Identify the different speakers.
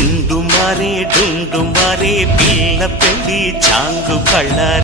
Speaker 1: ಡುಂಡು ಮಾರಿ ಡುಂಡು ಮಾರಿ ಪಿಲ್ಲ ಪೆಳ್ಳಿ ಚಾಂಗು ಬಳ್ಳಾರಿ